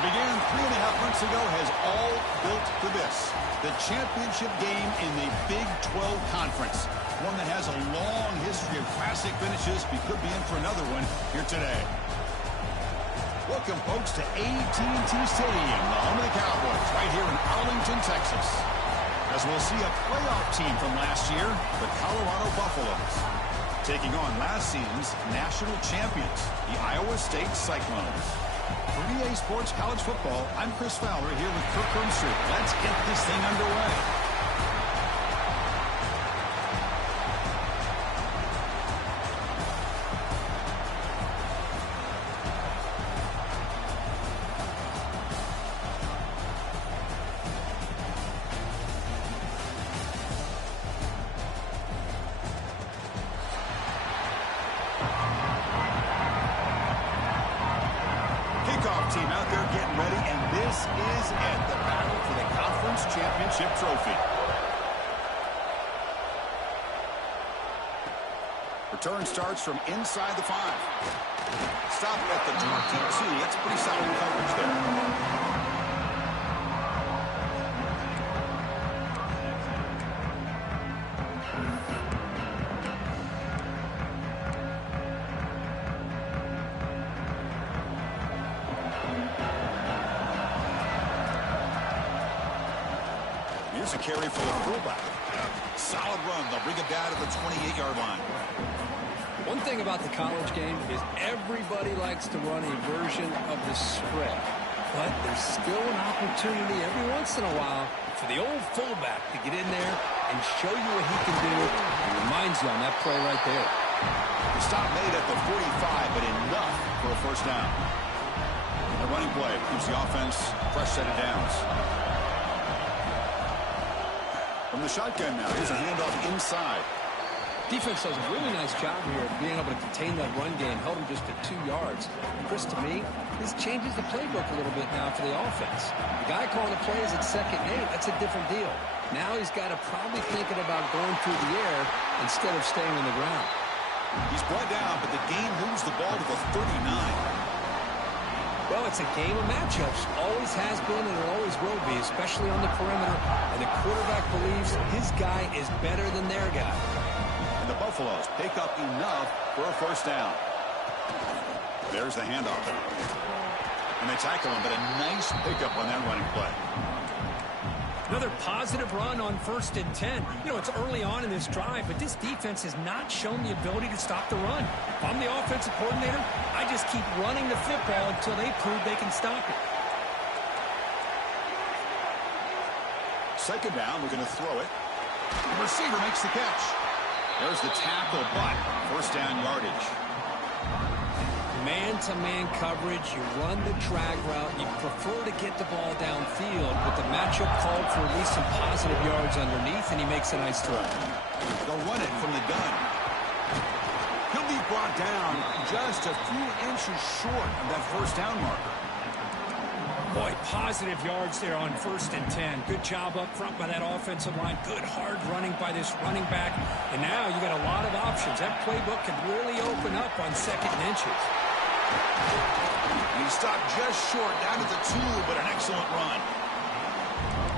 What began 3.5 months ago has all built for this. The championship game in the Big 12 Conference. One that has a long history of classic finishes. We could be in for another one here today. Welcome, folks, to AT&T Stadium, the home of the Cowboys, right here in Arlington, Texas. As we'll see a playoff team from last year, the Colorado Buffaloes, taking on last season's national champions, the Iowa State Cyclones. For EA Sports College Football, I'm Chris Fowler here with Kirk Hermstreet. Let's get this thing underway. Team out there getting ready, and this is it, the battle for the conference championship trophy. Return starts from inside the 5. Stop at the 22. That's pretty solid coverage there. Here's a carry for the fullback. Solid run. They'll bring it down to the 28-yard line. One thing about the college game is everybody likes to run a version of the spread. But there's still an opportunity every once in a while for the old fullback to get in there and show you what he can do. It reminds you on that play right there. The stop made at the 45, but enough for a first down. The running play keeps the offense fresh set of downs. From the shotgun now, here's a handoff inside. Defense does a really nice job here of being able to contain that run game, held him just at 2 yards. Chris, to me, this changes the playbook a little bit now for the offense. The guy calling the plays at 2nd and 8, that's a different deal. Now he's got to probably thinking about going through the air instead of staying on the ground. He's brought down, but the game moves the ball to the 39. Well, it's a game of matchups. Always has been and it always will be, especially on the perimeter. And the quarterback believes his guy is better than their guy. And the Buffaloes pick up enough for a first down. There's the handoff. And they tackle him, but a nice pickup on that running play. Another positive run on 1st and 10. You know, it's early on in this drive, but this defense has not shown the ability to stop the run. If I'm the offensive coordinator, I just keep running the football until they prove they can stop it. 2nd down, we're going to throw it. The receiver makes the catch. There's the tackle, but first down yardage. Man-to-man coverage, you run the drag route, you prefer to get the ball downfield, but the matchup called for at least some positive yards underneath, and he makes a nice throw. They'll run it from the gun. He'll be brought down just a few inches short of that first down marker. Boy, positive yards there on 1st and 10. Good job up front by that offensive line. Good hard running by this running back. And now you got a lot of options. That playbook can really open up on 2nd and inches. He stopped just short, down to the 2, but an excellent run.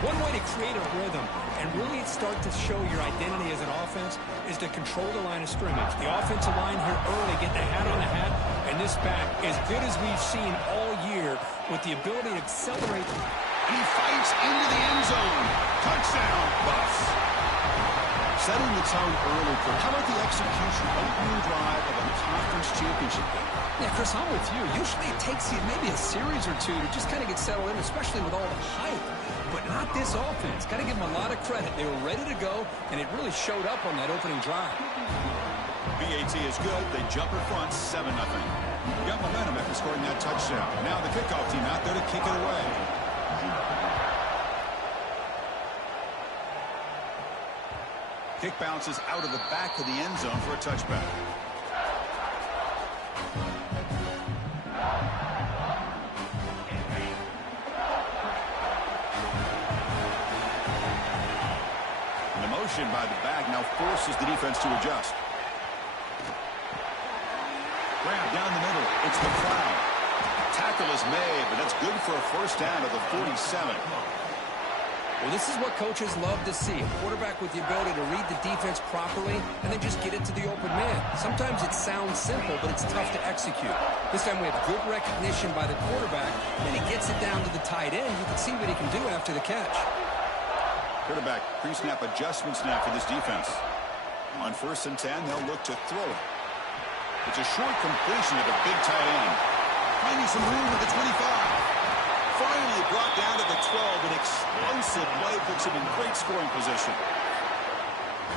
One way to create a rhythm and really start to show your identity as an offense is to control the line of scrimmage. The offensive line here early, get the hat on the hat, and this back, as good as we've seen all year, with the ability to accelerate. And he fights into the end zone. Touchdown, Buffs. Setting the tone early, Kirk. How about the execution, opening drive of a conference championship game? Yeah, Chris, I'm with you. Usually it takes you maybe a series or two to just kind of get settled in, especially with all the hype. But not this offense. Got to give them a lot of credit. They were ready to go, and it really showed up on that opening drive. BAT is good. They jump in front, 7-0. Got momentum after scoring that touchdown. Now the kickoff team out there to kick it away. Kick bounces out of the back of the end zone for a touchback. And the motion by the back now forces the defense to adjust. Grab down the middle. It's the crowd. Tackle is made, but that's good for a first down to the 47. Well, this is what coaches love to see. A quarterback with the ability to read the defense properly and then just get it to the open man. Sometimes it sounds simple, but it's tough to execute. This time we have good recognition by the quarterback, and he gets it down to the tight end. You can see what he can do after the catch. Quarterback pre-snap adjustments now for this defense. On 1st and 10, they'll look to throw it. It's a short completion to the big tight end. Finding some room at the 25. Finally brought down to the 12. An explosive play puts him in great scoring position.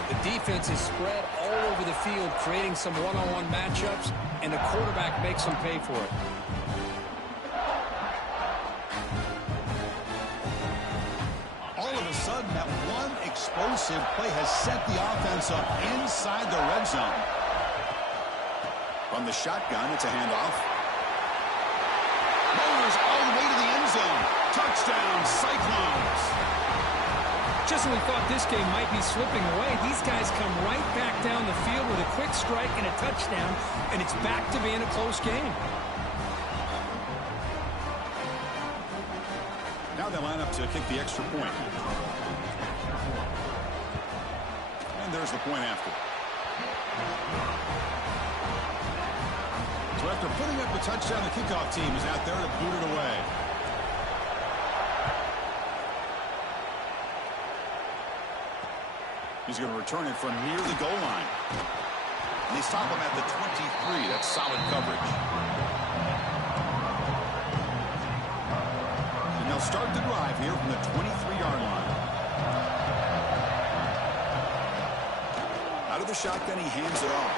The defense is spread all over the field, creating some one-on-one matchups, and the quarterback makes them pay for it. All of a sudden, that one explosive play has set the offense up inside the red zone. From the shotgun, it's a handoff. Motors all the way to the end zone. Touchdown, Cyclones. Just when we thought this game might be slipping away, these guys come right back down the field with a quick strike and a touchdown, and it's back to being a close game. Now they line up to kick the extra point. And there's the point after. So after putting up the touchdown, the kickoff team is out there to boot it away. He's going to return it from near the goal line. And they stop him at the 23. That's solid coverage. And they'll start the drive here from the 23-yard line. Out of the shotgun, he hands it off.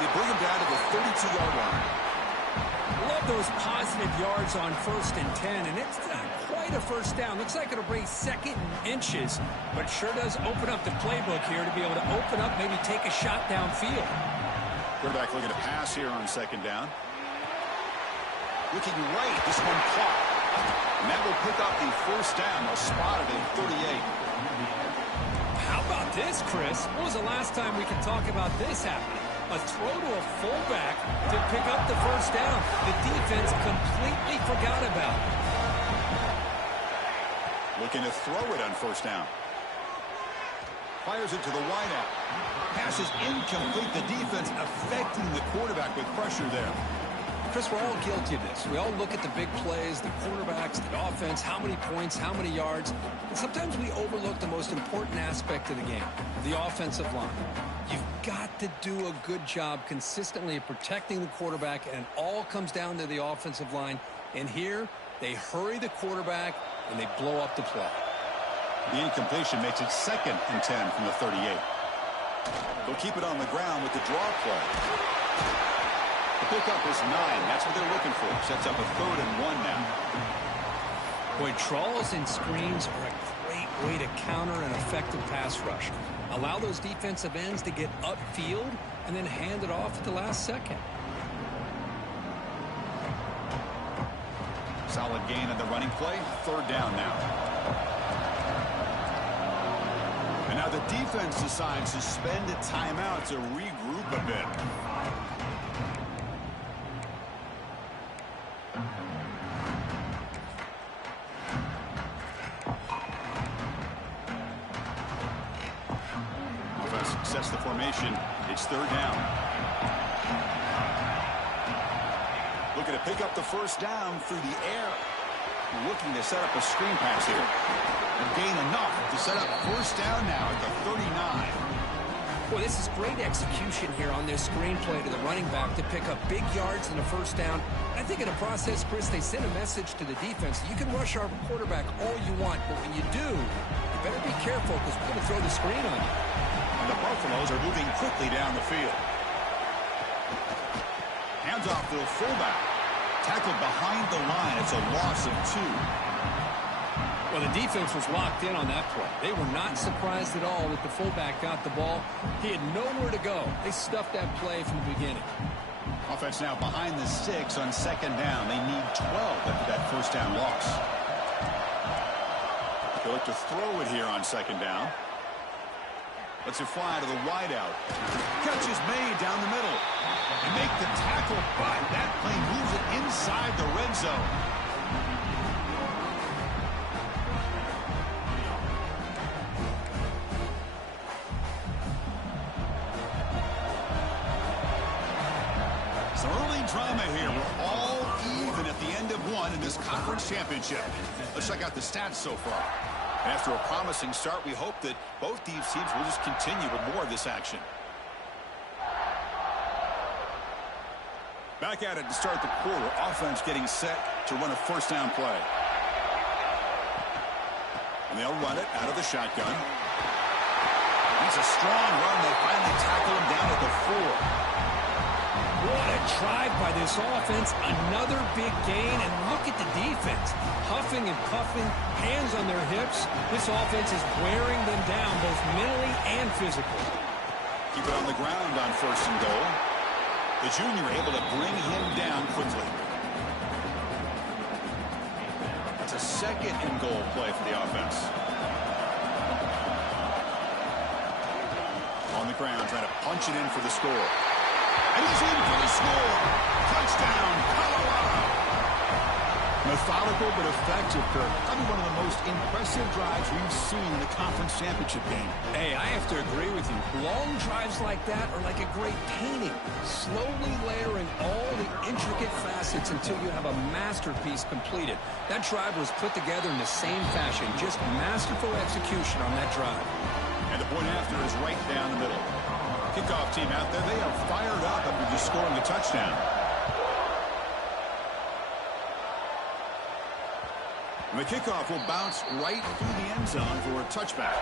They bring him down to the 32-yard line. Love those positive yards on 1st and 10, and it's not quite a first down. Looks like it'll bring 2nd and inches, but sure does open up the playbook here to be able to open up, maybe take a shot downfield. Quarterback looking to pass here on 2nd down. Looking right, this one caught. And that will pick up the first down. They'll spot it at 38. How about this, Chris? When was the last time we could talk about this happening? A throw to a fullback to pick up the first down. The defense completely forgot about it. Looking to throw it on 1st down. Fires it to the wideout. Pass is incomplete. The defense affecting the quarterback with pressure there. Chris, we're all guilty of this. We all look at the big plays, the quarterbacks, the offense, how many points, how many yards. And sometimes we overlook the most important aspect of the game, the offensive line. You've got to do a good job consistently of protecting the quarterback, and it all comes down to the offensive line. And here, they hurry the quarterback, and they blow up the play. The incompletion makes it 2nd and 10 from the 38. They'll keep it on the ground with the draw play. The pickup is 9. That's what they're looking for. Sets up a 3rd and 1 now. Boy, draws and screens are a great way to counter an effective pass rush. Allow those defensive ends to get upfield and then hand it off at the last second. Solid gain on the running play. 3rd down now. And now the defense decides to spend a timeout to regroup a bit. Sets the formation. It's 3rd down. Looking to pick up the first down through the air. Looking to set up a screen pass here. And gain enough to set up 1st down now at the 39. Boy, this is great execution here on this screen play to the running back to pick up big yards in the 1st down. I think in the process, Chris, they sent a message to the defense. You can rush our quarterback all you want, but when you do, you better be careful because we're going to throw the screen on you. And the Buffaloes are moving quickly down the field. Hands off to the fullback. Tackled behind the line. It's a loss of 2. Well, the defense was locked in on that play. They were not surprised at all that the fullback got the ball. He had nowhere to go. They stuffed that play from the beginning. Offense now behind the 6 on 2nd down. They need 12 after that 1st down loss. They look to throw it here on 2nd down. Lets it fly to the wideout. Catch is made down the middle. They make the tackle, but that play moves it inside the red zone. Some early drama here. We're all even at the end of one in this conference championship. Let's check out the stats so far. After a promising start, we hope that both these teams will just continue with more of this action. Back at it to start the quarter. Offense getting set to run a first down play. And they'll run it out of the shotgun. It's a strong run. They finally tackle him down at the 4. What a drive by this offense. Another big gain, and look at the defense. Huffing and puffing, hands on their hips. This offense is wearing them down both mentally and physically. Keep it on the ground on first and goal. The junior able to bring him down quickly. That's a second and goal play for the offense. On the ground, trying to punch it in for the score. And he's in for the score. Touchdown, Colorado. Methodical but effective, Kirk. Probably one of the most impressive drives we've seen in the conference championship game. Hey, I have to agree with you. Long drives like that are like a great painting. Slowly layering all the intricate facets until you have a masterpiece completed. That drive was put together in the same fashion. Just masterful execution on that drive. And the point after is right down the middle. Kickoff team out there, they are fired up after just scoring a touchdown. And the kickoff will bounce right through the end zone for a touchback.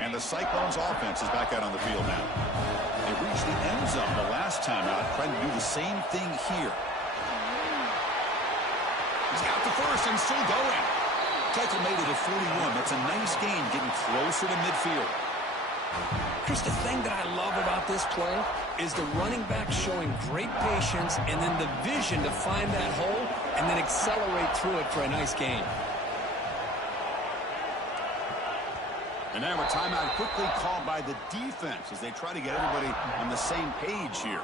And the Cyclones offense is back out on the field now. They reached the end zone the last time out, trying to do the same thing here. He's got the first and still going. Tackle made it at 41. That's a nice gain, getting closer to midfield. Chris, the thing that I love about this play is the running back showing great patience and then the vision to find that hole and then accelerate through it for a nice gain. And now a timeout quickly called by the defense as they try to get everybody on the same page here.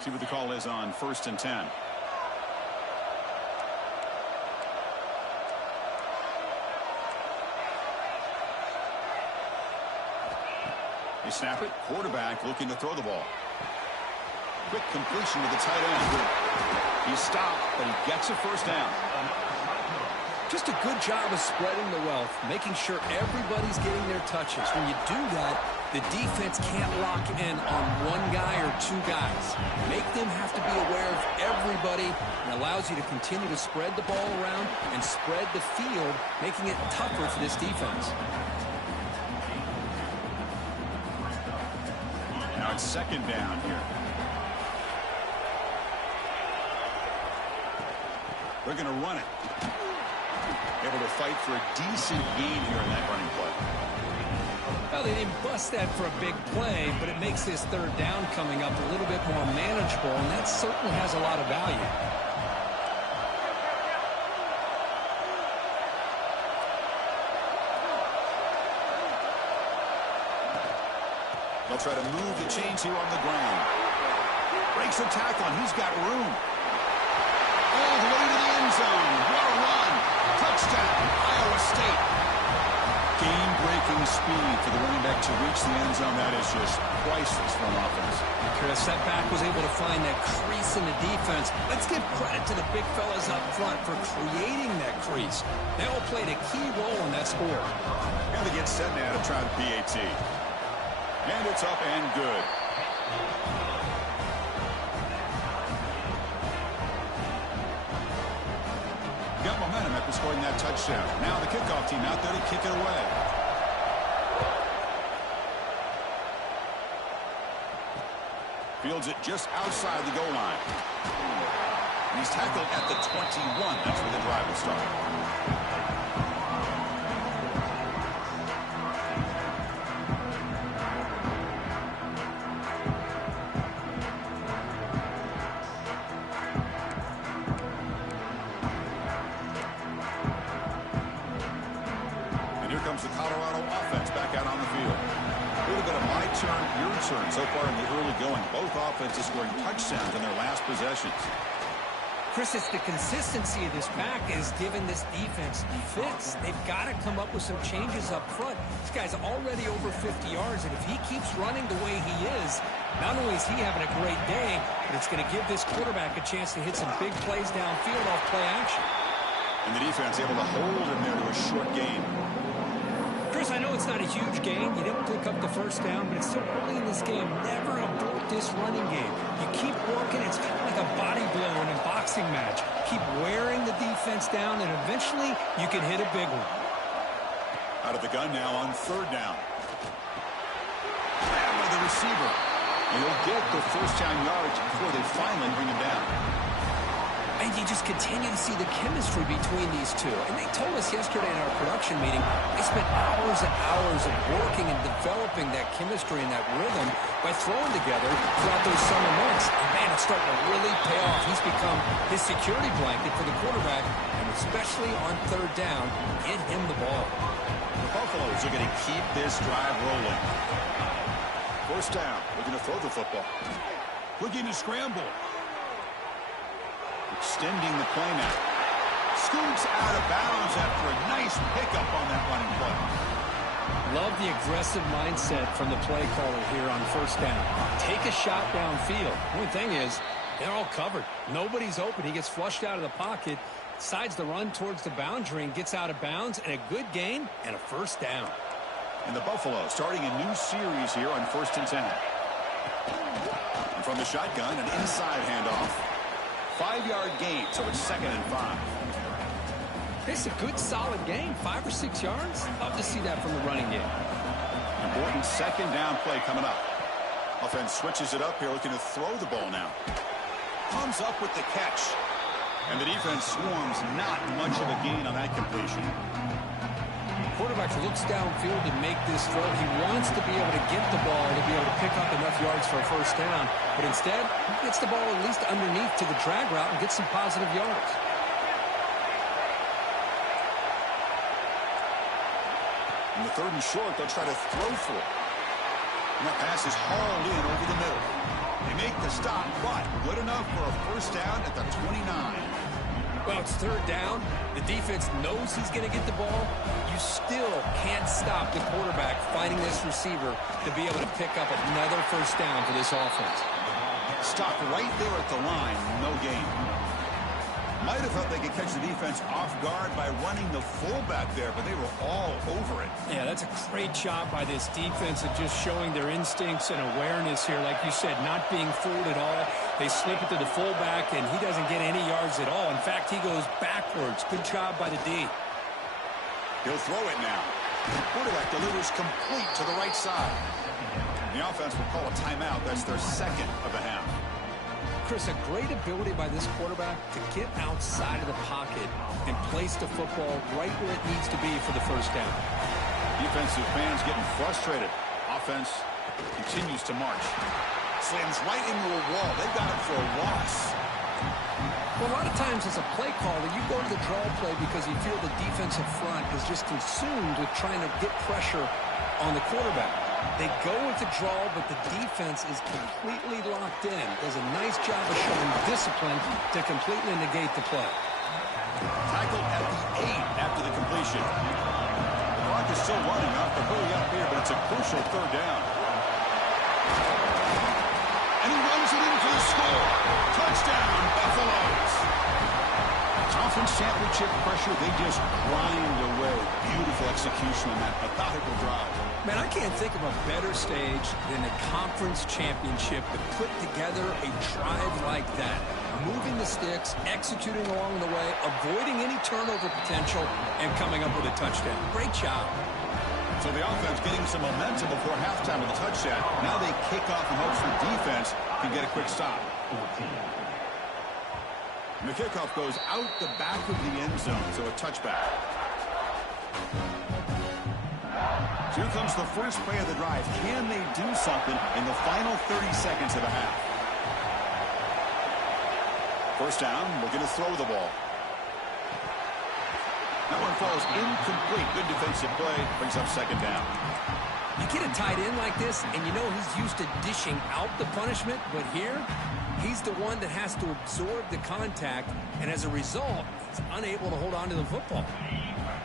See what the call is on 1st and 10. They snap it. Quarterback looking to throw the ball. Quick completion to the tight end. He stopped, but he gets a first down. Just a good job of spreading the wealth, making sure everybody's getting their touches. When you do that, the defense can't lock in on one guy or two guys. Make them have to be aware of everybody, and allows you to continue to spread the ball around and spread the field, making it tougher for this defense. Now it's second down here. They're going to run it. Able to fight for a decent gain here in that running play. Well, they didn't bust that for a big play, but it makes this third down coming up a little bit more manageable, and that certainly has a lot of value. They'll try to move the chains here on the ground. Breaks a tackle, and he's got room. All the way to the end zone. What a run. Touchdown, Iowa State. Game-breaking speed for the running back to reach the end zone. That is just priceless for an offense. Chris, that back was able to find that crease in the defense. Let's give credit to the big fellas up front for creating that crease. They all played a key role in that score. And they get set now to try the PAT. And it's up and good. Got momentum after scoring that touchdown. Now the kickoff team out there to kick it away. Fields it just outside the goal line. And he's tackled at the 21. That's where the drive will start. concerned so far in the early going. Both offenses scoring touchdowns in their last possessions. Chris, it's the consistency of this back is giving this defense fits. They've got to come up with some changes up front. This guy's already over 50 yards, and if he keeps running the way he is, not only is he having a great day, but it's going to give this quarterback a chance to hit some big plays downfield off play action. And the defense able to hold him there to a short gain. Chris, I know it's not a huge gain. You didn't pick up the first down, but it's still early in this game. Never abort this running game. You keep working. It's kind of like a body blow in a boxing match. Keep wearing the defense down, and eventually you can hit a big one. Out of the gun now on third down. Grab by the receiver. And he'll get the first down yards before they finally bring him down. And you just continue to see the chemistry between these two. And they told us yesterday in our production meeting, they spent hours and hours of working and developing that chemistry and that rhythm by throwing together throughout those summer months. And man, it's starting to really pay off. He's become his security blanket for the quarterback, and especially on third down, get him the ball. The Buffaloes are going to keep this drive rolling. First down, looking to throw the football. Looking to scramble. Extending the play now. Scoots out of bounds after a nice pickup on that running play. Love the aggressive mindset from the play caller here on first down. Take a shot downfield. Only thing is, they're all covered. Nobody's open. He gets flushed out of the pocket, decides to run towards the boundary and gets out of bounds, and a good gain and a first down. And the Buffalo starting a new series here on 1st and 10. And from the shotgun, an inside handoff. 5-yard gain, so it's 2nd and 5. It's a good, solid game. 5 or 6 yards. Love to see that from the running game. Important second down play coming up. Offense switches it up here, looking to throw the ball now. Comes up with the catch. And the defense swarms, not much of a gain on that completion. Quarterback looks downfield to make this throw. He wants to be able to get the ball to be able to pick up enough yards for a first down. But instead, he gets the ball at least underneath to the drag route and gets some positive yards. In the 3rd and short, they'll try to throw for it. And that pass is hauled in over the middle. They make the stop, but good enough for a first down at the 29. Well, it's third down. The defense knows he's going to get the ball. You still can't stop the quarterback fighting this receiver to be able to pick up another first down for this offense. Stopped right there at the line. No gain. Might have thought they could catch the defense off guard by running the fullback there, but they were all over it. Yeah, that's a great job by this defense of just showing their instincts and awareness here. Like you said, not being fooled at all. They slip it to the fullback, and he doesn't get any yards at all. In fact, he goes backwards. Good job by the D. He'll throw it now. The quarterback delivers complete to the right side. The offense will call a timeout. That's their 2nd of the half. Chris, a great ability by this quarterback to get outside of the pocket and place the football right where it needs to be for the first down. Defensive fans getting frustrated. Offense continues to march. Slams right into a wall. They got it for a loss. Well, a lot of times as a play caller, you go to the draw play because you feel the defensive front is just consumed with trying to get pressure on the quarterback. They go with the draw, but the defense is completely locked in. Does a nice job of showing discipline to completely negate the play. Tackled at the 8 after the completion. The clock is still running off the hurry up here, but it's a crucial third down. And he runs it in for the score. Touchdown, Buffaloes. Conference championship pressure, they just grind away. Beautiful execution on that methodical drive. Man, I can't think of a better stage than the conference championship to put together a drive like that. Moving the sticks, executing along the way, avoiding any turnover potential, and coming up with a touchdown. Great job. So the offense getting some momentum before halftime with a touchdown. Now they kick off in hopes for defense can get a quick stop. And the kickoff goes out the back of the end zone, so a touchback. So here comes the first play of the drive. Can they do something in the final 30 seconds of the half? First down, we're going to throw the ball. That one falls incomplete. Good defensive play. Brings up second down. You get a tight end like this, and you know he's used to dishing out the punishment, but here, he's the one that has to absorb the contact, and as a result, he's unable to hold on to the football.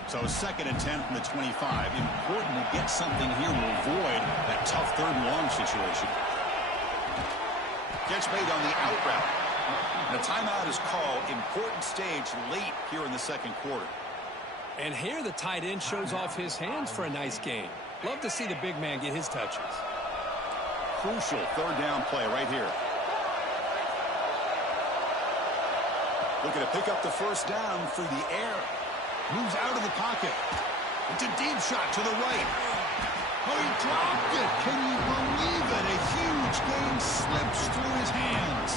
So 2nd and 10 from the 25. Important to get something here to avoid that tough 3rd and long situation. Catch made on the out route. And a timeout is called. Important stage late here in the 2nd quarter. And here the tight end shows off his hands for a nice game. Love to see the big man get his touches. Crucial 3rd down play right here. Looking to pick up the 1st down through the air. Moves out of the pocket. It's a deep shot to the right. Oh, he dropped it. Can you believe it? A huge gain slips through his hands.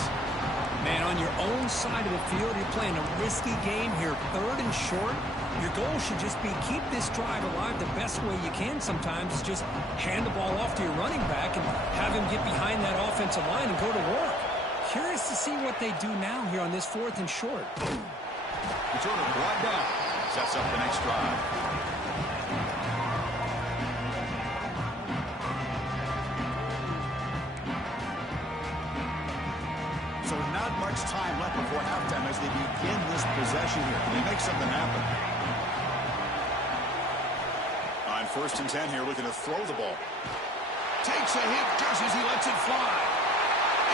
Man, on your own side of the field, you're playing a risky game here. 3rd and short. Your goal should just be keep this drive alive the best way you can sometimes. Is just hand the ball off to your running back and have him get behind that offensive line and go to work. Curious to see what they do now here on this 4th and short. Returner brought down. Sets up the next drive. So not much time left before halftime as they begin this possession here. They make something happen. On 1st and 10 here, looking to throw the ball. Takes a hit just as he lets it fly.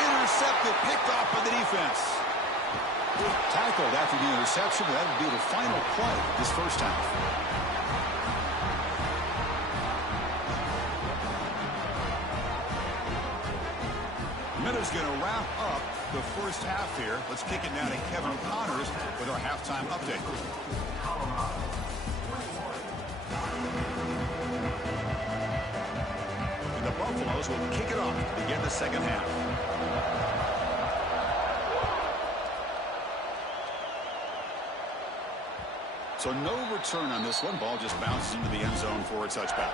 Intercepted, picked off by the defense. Tackled after the interception. That would be the final play this 1st half. Minute's going to wrap up the 1st half here. Let's kick it now to Kevin Connors with our halftime update. And the Buffaloes will kick it off to begin the 2nd half. So no return on this one. Ball just bounces into the end zone for a touchback.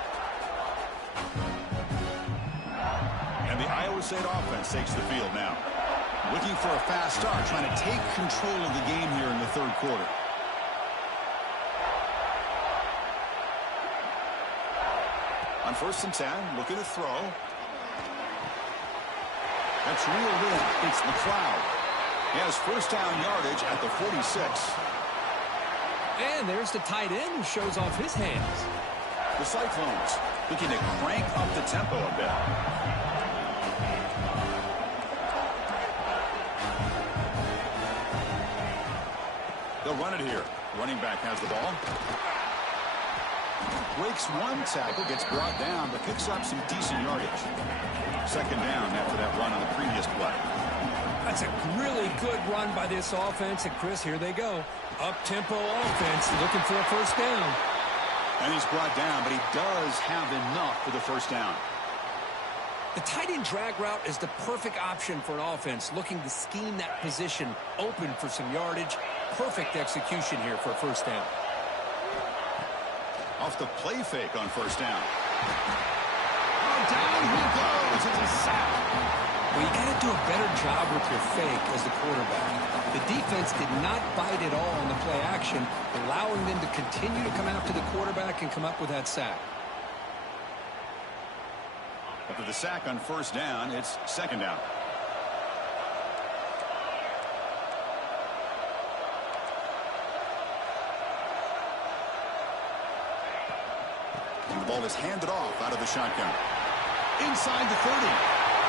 And the Iowa State offense takes the field now. Looking for a fast start, trying to take control of the game here in the 3rd quarter. On 1st and 10, looking to throw. That's reeled in. It's McLeod. He has 1st down yardage at the 46. And there's the tight end who shows off his hands. The Cyclones looking to crank up the tempo a bit. They'll run it here. Running back has the ball. Breaks one tackle, gets brought down, but picks up some decent yardage. 2nd down after that run on the previous play. That's a really good run by this offense. And, Chris, here they go. Up-tempo offense looking for a 1st down. And he's brought down, but he does have enough for the 1st down. The tight end drag route is the perfect option for an offense looking to scheme that position open for some yardage. Perfect execution here for a 1st down. Off the play fake on 1st down. Oh, down he goes. It's a sack. Well, you got to do a better job with your fake as the quarterback. The defense did not bite at all on the play action, allowing them to continue to come after the quarterback and come up with that sack. After the sack on 1st down, it's 2nd down. And the ball is handed off out of the shotgun. Inside the 30.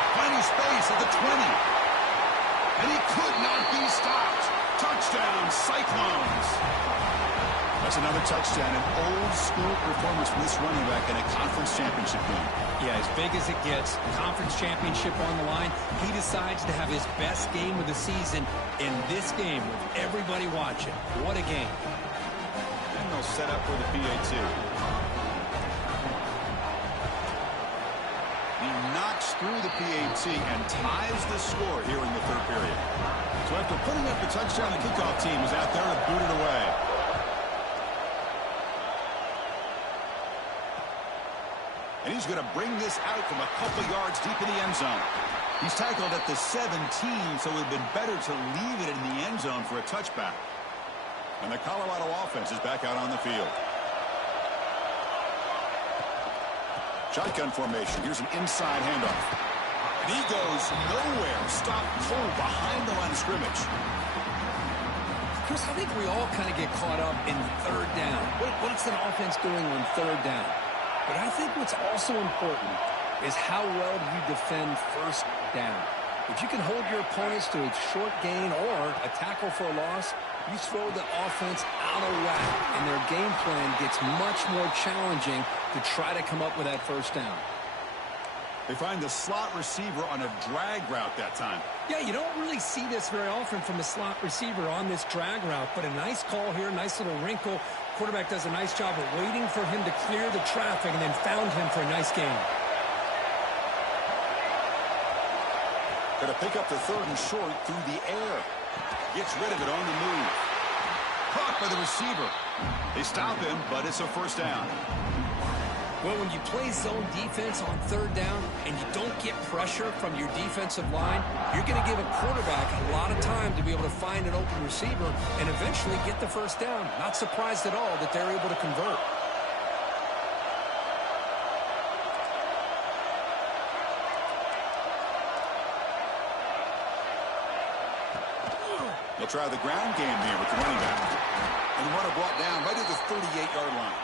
Finding space at the 20. And he could not be stopped. Touchdown, Cyclones. That's another touchdown. An old-school performance from this running back in a conference championship game. Yeah, as big as it gets, conference championship on the line. He decides to have his best game of the season in this game with everybody watching. What a game. And they'll set up for the PAT. He knocks through the PAT and ties the score here in the 3rd period. So after putting up the touchdown, the kickoff team is out there to boot it away. And he's going to bring this out from a couple yards deep in the end zone. He's tackled at the 17, so it would have been better to leave it in the end zone for a touchback. And the Colorado offense is back out on the field. Shotgun formation. Here's an inside handoff. And he goes nowhere. Stop cold behind the line of scrimmage. Chris, I think we all kind of get caught up in third down. What's an offense doing on third down? But I think what's also important is how well do you defend first down. If you can hold your opponents to a short gain or a tackle for a loss, you throw the offense out of whack, and their game plan gets much more challenging to try to come up with that first down. They find the slot receiver on a drag route that time. Yeah, you don't really see this very often from a slot receiver on this drag route, but a nice call here, nice little wrinkle. Quarterback does a nice job of waiting for him to clear the traffic and then found him for a nice gain. Going to pick up the 3rd and short through the air. Gets rid of it on the move. Caught by the receiver. They stop him, but it's a first down. Well, when you play zone defense on third down and you don't get pressure from your defensive line, you're going to give a quarterback a lot of time to be able to find an open receiver and eventually get the first down. Not surprised at all that they're able to convert. They'll try the ground game here with the running back. And runner brought down right at the 38-yard line.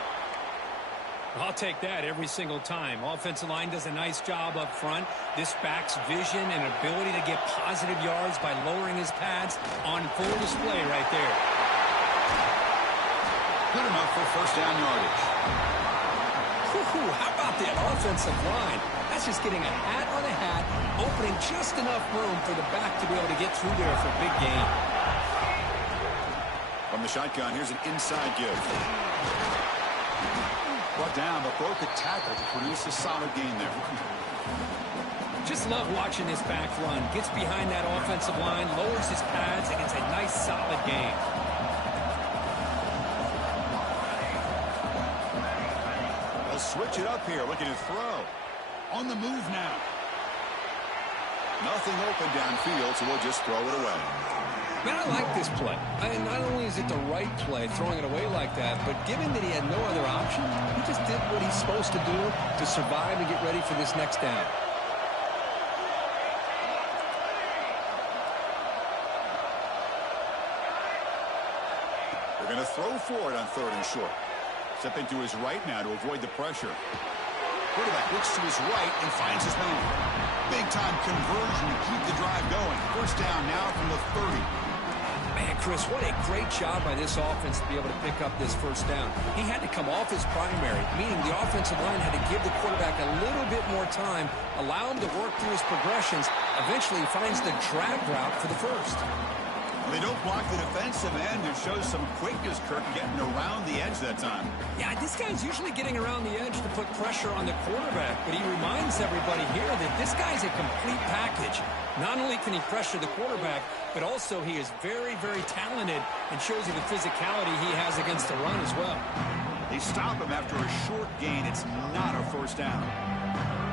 I'll take that every single time. Offensive line does a nice job up front. This back's vision and ability to get positive yards by lowering his pads on full display right there. Good enough for first down yardage. How about that offensive line? That's just getting a hat on a hat, opening just enough room for the back to be able to get through there for a big gain. From the shotgun, here's an inside give. Brought down, but broke a tackle to produce a solid gain there. Just love watching this back run. Gets behind that offensive line, lowers his pads, and gets a nice solid gain. They'll switch it up here, looking to throw. On the move now. Nothing open downfield, so we'll just throw it away. Man, I like this play. And not only is it the right play, throwing it away like that, but given that he had no other option, he just did what he's supposed to do to survive and get ready for this next down. They're going to throw for it on 3rd and short. Stepping to his right now to avoid the pressure. Quarterback looks to his right and finds his man. Big-time conversion to keep the drive going. First down now from the 30. Man, Chris, what a great job by this offense to be able to pick up this first down. He had to come off his primary, meaning the offensive line had to give the quarterback a little bit more time, allow him to work through his progressions. Eventually, he finds the drag route for the first. They don't block the defensive end. It shows some quickness, Kirk, getting around the edge that time. Yeah, this guy's usually getting around the edge to put pressure on the quarterback, but he reminds everybody here that this guy's a complete package. Not only can he pressure the quarterback, but also he is very, very talented and shows you the physicality he has against the run as well. They stop him after a short gain. It's not a first down.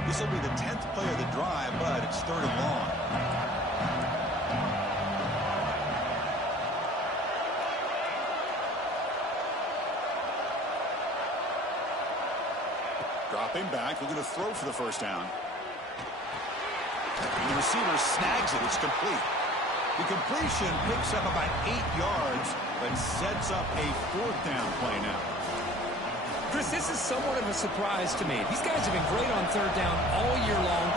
This will be the 10th play of the drive, but it's 3rd and long. Dropping back, looking to throw for the first down. And the receiver snags it. It's complete. The completion picks up about 8 yards, but sets up a 4th down play now. Chris, this is somewhat of a surprise to me. These guys have been great on 3rd down all year long,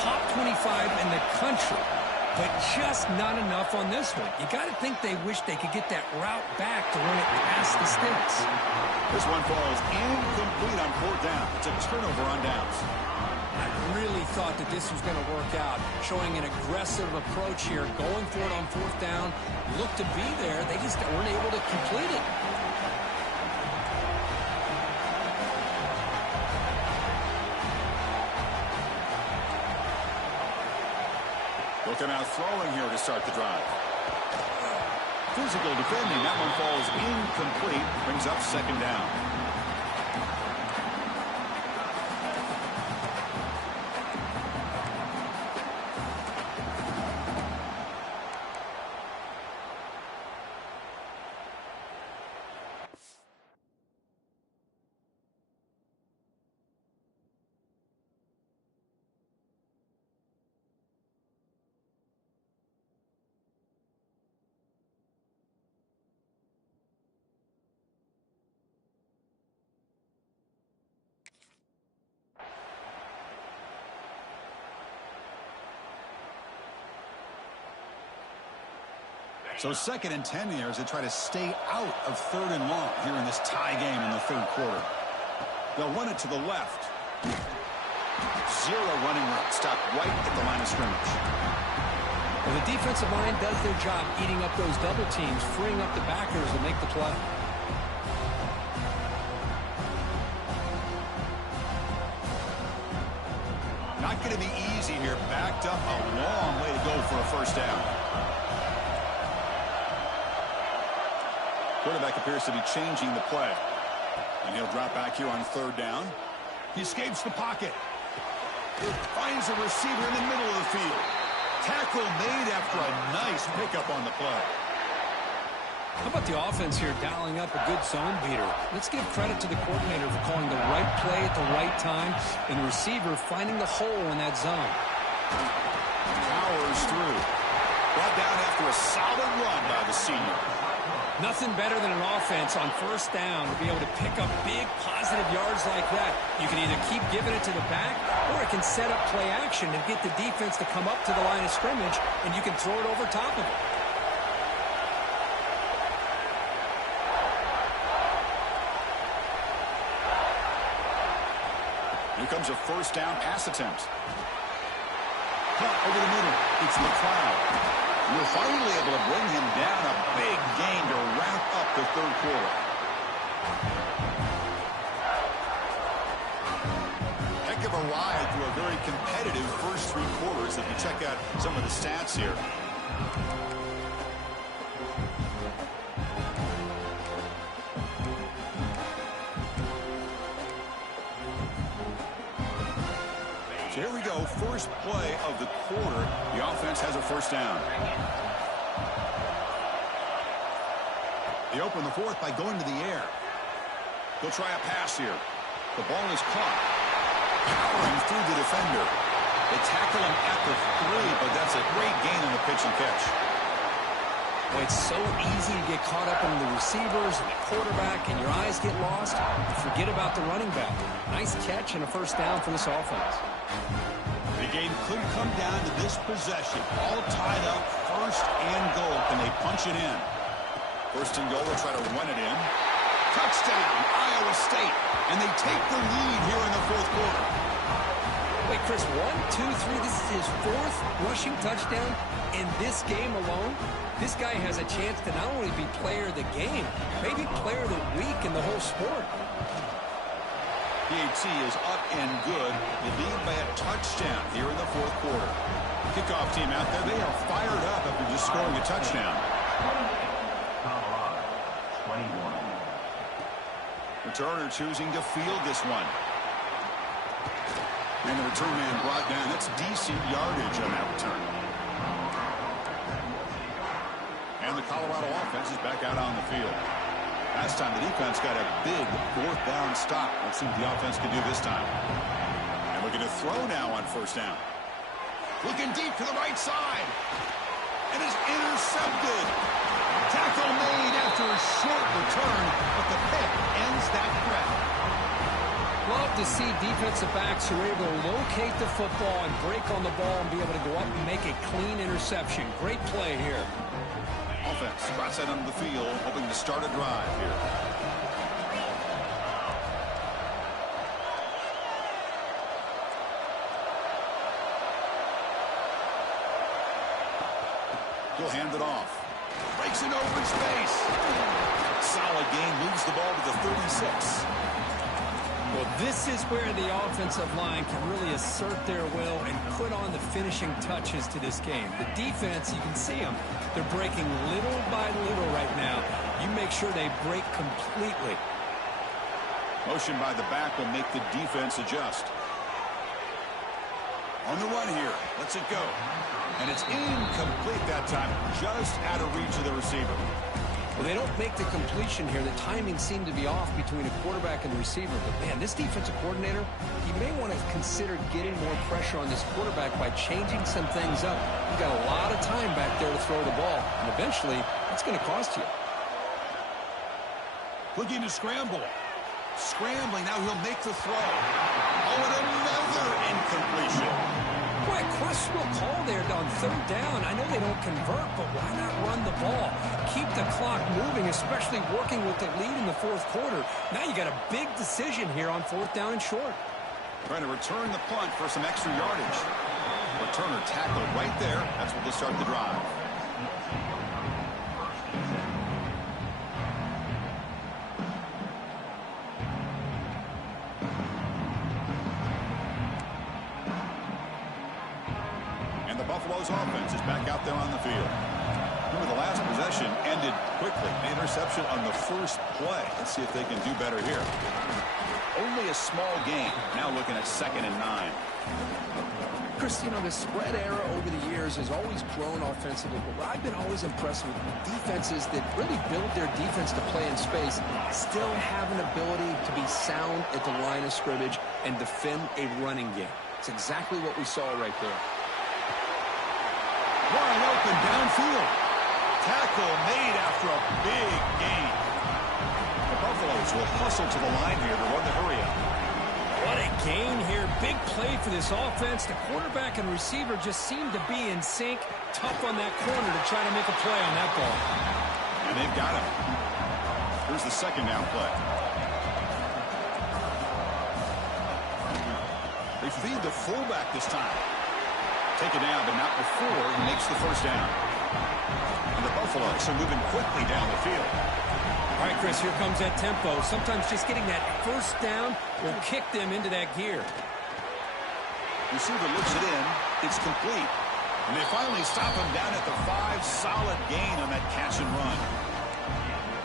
top 25 in the country, but just not enough on this one. You got to think they wish they could get that route back to run it past the sticks. This one falls incomplete on 4th down. It's a turnover on downs. I really thought that this was going to work out, showing an aggressive approach here, going for it on 4th down. Looked to be there. They just weren't able to complete it. Looking out throwing here to start the drive. Physical defending. That one falls incomplete. Brings up 2nd down. So 2nd and 10 here as they try to stay out of 3rd and long here in this tie game in the 3rd quarter. They'll run it to the left. 0 running route. Stop right at the line of scrimmage. Well, the defensive line does their job eating up those double teams, freeing up the backers to make the play. Not going to be easy here. Backed up a long way to go for a 1st down. Quarterback appears to be changing the play. And he'll drop back here on 3rd down. He escapes the pocket. Finds a receiver in the middle of the field. Tackle made after a nice pickup on the play. How about the offense here dialing up a good zone beater? Let's give credit to the coordinator for calling the right play at the right time and the receiver finding the hole in that zone. Powers through. Brought down after a solid run by the senior. Nothing better than an offense on 1st down to be able to pick up big positive yards like that. You can either keep giving it to the back or it can set up play action and get the defense to come up to the line of scrimmage and you can throw it over top of it. Here comes a 1st down pass attempt. Cut over the middle. It's McLeod. We're finally able to bring him down. A big gain to wrap up the 3rd quarter. Heck of a ride through a very competitive first 3 quarters if you check out some of the stats here. So here we go, first play of the quarter. The offense has a 1st down. They open the 4th by going to the air. They'll try a pass here. The ball is caught. Powering through the defender. They tackle him at the 3, but that's a great gain on the pitch and catch. Well, it's so easy to get caught up in the receivers and the quarterback, and your eyes get lost. You forget about the running back. Nice catch and a 1st down for this offense. The game could come down to this possession. All tied up, 1st and goal. Can they punch it in? 1st and goal, they'll try to run it in. Touchdown, Iowa State. And they take the lead here in the 4th quarter. Wait, Chris, 1, 2, 3. This is his 4th rushing touchdown in this game alone. This guy has a chance to not only be player of the game, maybe player of the week in the whole sport. PAT is up and good. They lead by a touchdown here in the 4th quarter. Kickoff team out there, they are fired up after just scoring a touchdown. Colorado, 21. Returner choosing to field this one. And the return man brought down. That's decent yardage on that return. And the Colorado offense is back out on the field. Last time the defense got a big 4th down stop. Let's see what the offense can do this time. And looking to throw now on 1st down. Looking deep to the right side. And is intercepted. Tackle made after a short return, but the pick ends that threat. Love to see defensive backs who are able to locate the football and break on the ball and be able to go up and make a clean interception. Great play here. Offense spots that onto the field, hoping to start a drive here. He'll hand it off. Breaks it open space. Solid gain, moves the ball to the 36. Well, this is where the offensive line can really assert their will and put on the finishing touches to this game. The defense, you can see them. They're breaking little by little right now. You make sure they break completely. Motion by the back will make the defense adjust. On the run here. Lets it go. And it's incomplete that time. Just out of reach of the receiver. Well, they don't make the completion here. The timing seemed to be off between a quarterback and the receiver. But, man, this defensive coordinator, he may want to consider getting more pressure on this quarterback by changing some things up. You've got a lot of time back there to throw the ball. And eventually, it's going to cost you. Looking to scramble. Scrambling. Now he'll make the throw. Oh, and another incompletion. Boy, questionable call there on on third down, I know they don't convert, but why not run the ball? Keep the clock moving, especially working with the lead in the fourth quarter. Now you got a big decision here on fourth down and short. Trying to return the punt for some extra yardage. Returner tackled right there. That's what will start the drive. And the Buffalo's offense is back out there on the field. Remember, the last possession ended quickly. An interception on the first play. Let's see if they can do better here. Only a small gain. Now looking at 2nd and 9. Chris, you know, the spread era over the years has always grown offensively, but I've been always impressed with defenses that really build their defense to play in space, still have an ability to be sound at the line of scrimmage and defend a running game. It's exactly what we saw right there. Wide open downfield. Tackle made after a big gain. The Buffaloes will hustle to the line here to run the hurry-up. What a gain here. Big play for this offense. The quarterback and receiver just seem to be in sync. Tough on that corner to try to make a play on that ball. And they've got him. Here's the 2nd down play. They feed the fullback this time. Take it down, but not before he makes the first down. And the Buffaloes are moving quickly down the field. All right, Chris, here comes that tempo. Sometimes just getting that first down will kick them into that gear. Receiver looks it in. It's complete. And they finally stop him down at the 5. Solid gain on that catch and run.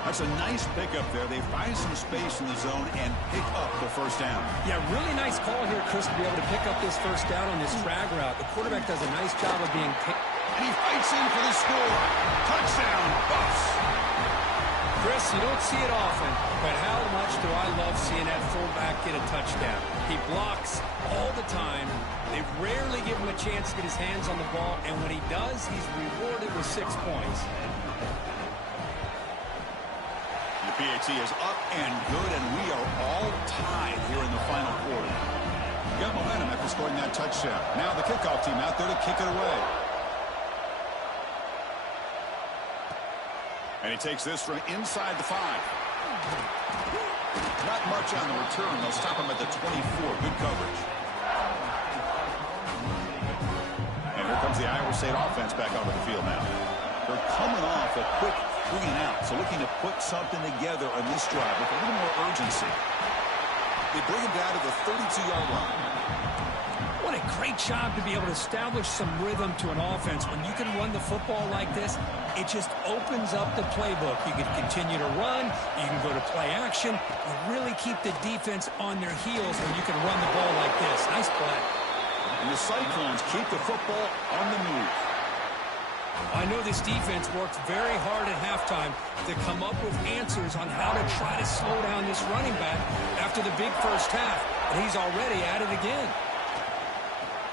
That's a nice pickup there. They find some space in the zone and pick up the first down. Yeah, really nice call here, Chris, to be able to pick up this first down on this drag route. The quarterback does a nice job of being picked. And he fights in for the score. Touchdown, Buffs. Chris, you don't see it often, but how much do I love seeing that fullback get a touchdown. He blocks all the time. They rarely give him a chance to get his hands on the ball, and when he does, he's rewarded with 6 points. The PAT is up and good, and we are all tied here in the final quarter. Got momentum after scoring that touchdown. Now the kickoff team out there to kick it away. And he takes this from inside the 5. Not much on the return. They'll stop him at the 24. Good coverage. And here comes the Iowa State offense back onto the field now. They're coming off a quick 3 and out, so looking to put something together on this drive with a little more urgency. They bring him down to the 32-yard line. What a great job to be able to establish some rhythm to an offense. When you can run the football like this, it just opens up the playbook. You can continue to run. You can go to play action. You really keep the defense on their heels when you can run the ball like this. Nice play. And the Cyclones keep the football on the move. I know this defense worked very hard at halftime to come up with answers on how to try to slow down this running back after the big first half. And he's already at it again.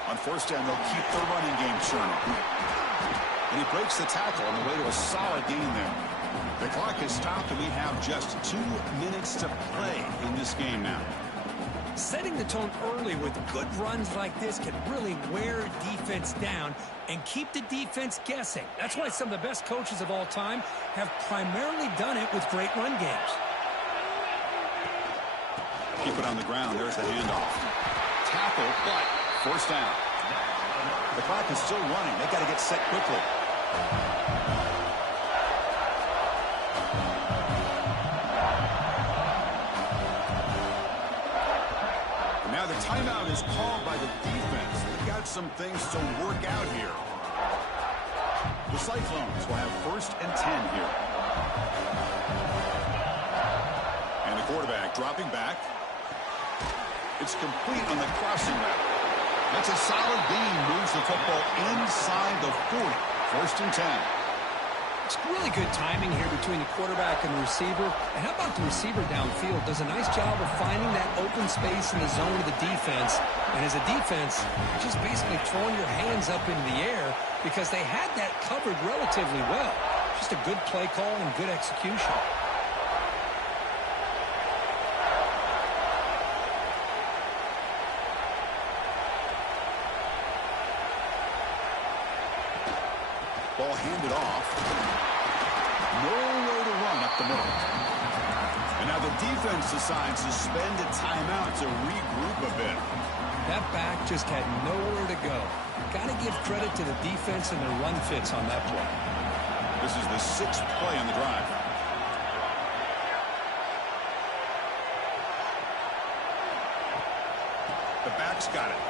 On first down, they'll keep their running game churning. And he breaks the tackle on the way to a solid gain there. The clock is stopped, and we have just 2 minutes to play in this game now. Setting the tone early with good runs like this can really wear defense down and keep the defense guessing. That's why some of the best coaches of all time have primarily done it with great run games. Keep it on the ground. There's the handoff. Tackle, but first down. The clock is still running. They've got to get set quickly. And now the timeout is called by the defense. They've got some things to work out here. The Cyclones will have first and 10 here. And the quarterback dropping back. It's complete on the crossing route. That's a solid gain. Moves the football inside the 40. First and 10. It's really good timing here between the quarterback and the receiver. And how about the receiver downfield? Does a nice job of finding that open space in the zone of the defense. And as a defense, you're just basically throwing your hands up in the air because they had that covered relatively well. Just a good play call and good execution. Ball handed off. No way to run up the middle. And now the defense decides to spend a timeout to regroup a bit. That back just had nowhere to go. Got to give credit to the defense and their run fits on that play. This is the 6th play on the drive. The back's got it.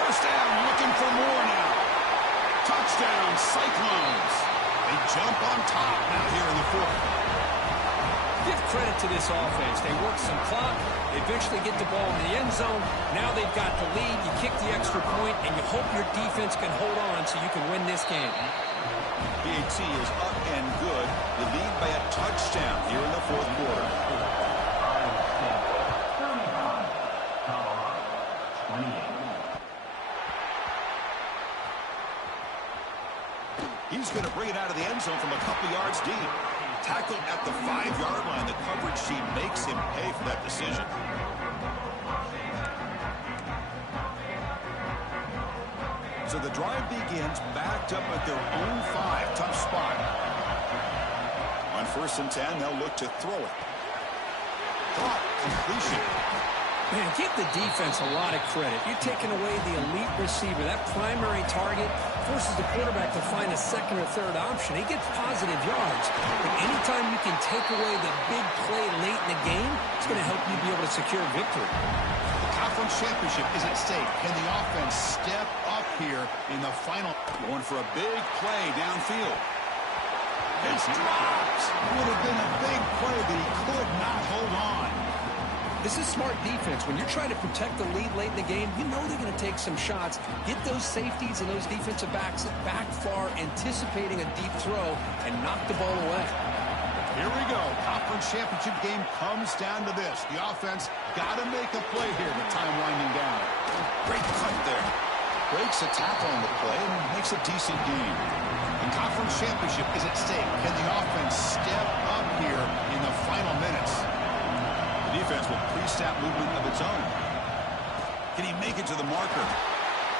First down, looking for more now. Touchdown, Cyclones. They jump on top now here in the 4th. Give credit to this offense. They work some clock. They eventually get the ball in the end zone. Now they've got the lead. You kick the extra point, and you hope your defense can hold on so you can win this game. BAT is up and good. The lead by a touchdown here in the 4th quarter. He's going to bring it out of the end zone from a couple yards deep. Tackled at the 5-yard line. The coverage sheet makes him pay for that decision. So the drive begins backed up at their own 5. Tough spot. On 1st and 10, they'll look to throw it. Caught. Completion. Man, give the defense a lot of credit. You're taking away the elite receiver. That primary target forces the quarterback to find a second or third option. He gets positive yards. But anytime you can take away the big play late in the game, it's going to help you be able to secure victory. The conference championship is at stake. Can the offense step up here in the final? Going for a big play downfield. It's dropped. Would have been a big play, but he could not hold on. This is smart defense. When you're trying to protect the lead late in the game, you know they're going to take some shots, get those safeties and those defensive backs back far, anticipating a deep throw, and knock the ball away. Here we go. Conference championship game comes down to this. The offense got to make a play here with time winding down. Great cut there. Breaks a tackle on the play and makes a decent gain. The conference championship is at stake. Can the offense step up here in the final minutes? The defense with pre-snap movement of its own. Can he make it to the marker?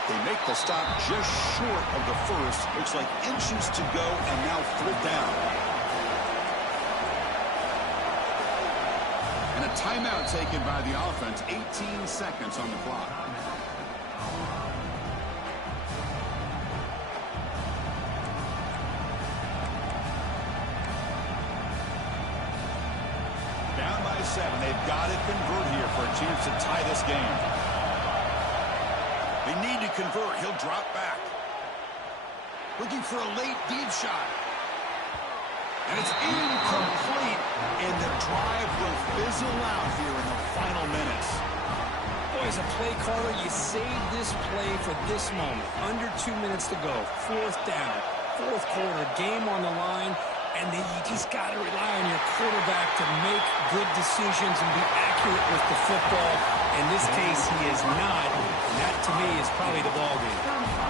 They make the stop just short of the first. Looks like inches to go and now 4th down. And a timeout taken by the offense. 18 seconds on the clock. Down by 7. They've got to convert here for a chance to tie this game. They need to convert. He'll drop back. Looking for a late deep shot. And it's incomplete. And the drive will fizzle out here in the final minutes. Boy, as a play caller, you save this play for this moment. Under 2 minutes to go. 4th down. 4th quarter. Game on the line. And then you just got to rely on your quarterback to make good decisions and be accurate with the football. In this case, he is not. And that, to me, is probably the ballgame.